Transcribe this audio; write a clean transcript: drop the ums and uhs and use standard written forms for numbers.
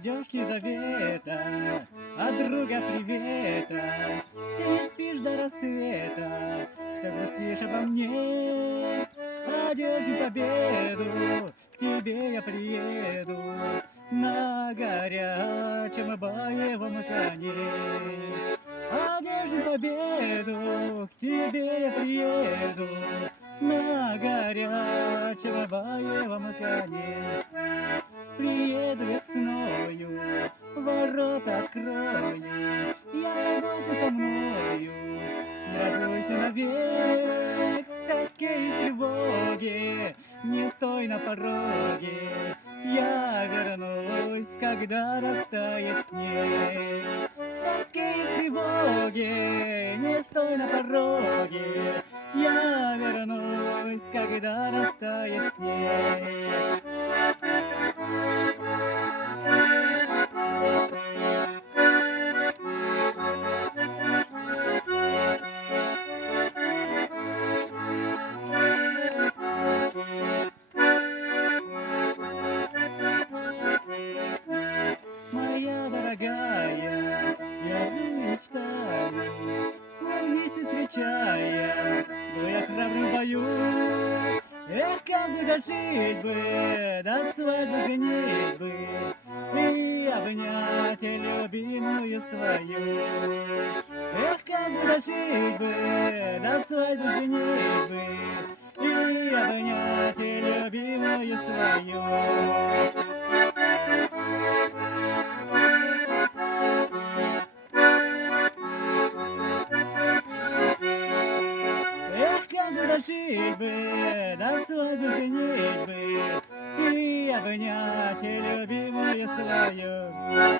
ждешь Лизавета от друга привета. Ты не спишь до рассвета, все грустишь обо мне. Одержим победу, к тебе я приеду на горячем боевом коне. Одержим победу, к тебе я приеду на горячем боевом коне. Приеду весною, ворота открою, я с тобой, ты со мною, не разлучны навек. В тоске и в тревоге не стой на пороге, я вернусь, когда растает снег. В тоске и в тревоге не стой на пороге, я вернусь, когда растает снег. Моя дорогая, я мечтаю, вместе встречая, я храбрым в бою. Эх, как бы дожить бы, до свадьбы женитьбы, и обнять любимую свою. Эх, как бы дожить бы, до свадьбы женитьбы, и обнять любимую свою. Эх, как бы дожить бы, до свадьбы женитьбы, и обнять любимую свою.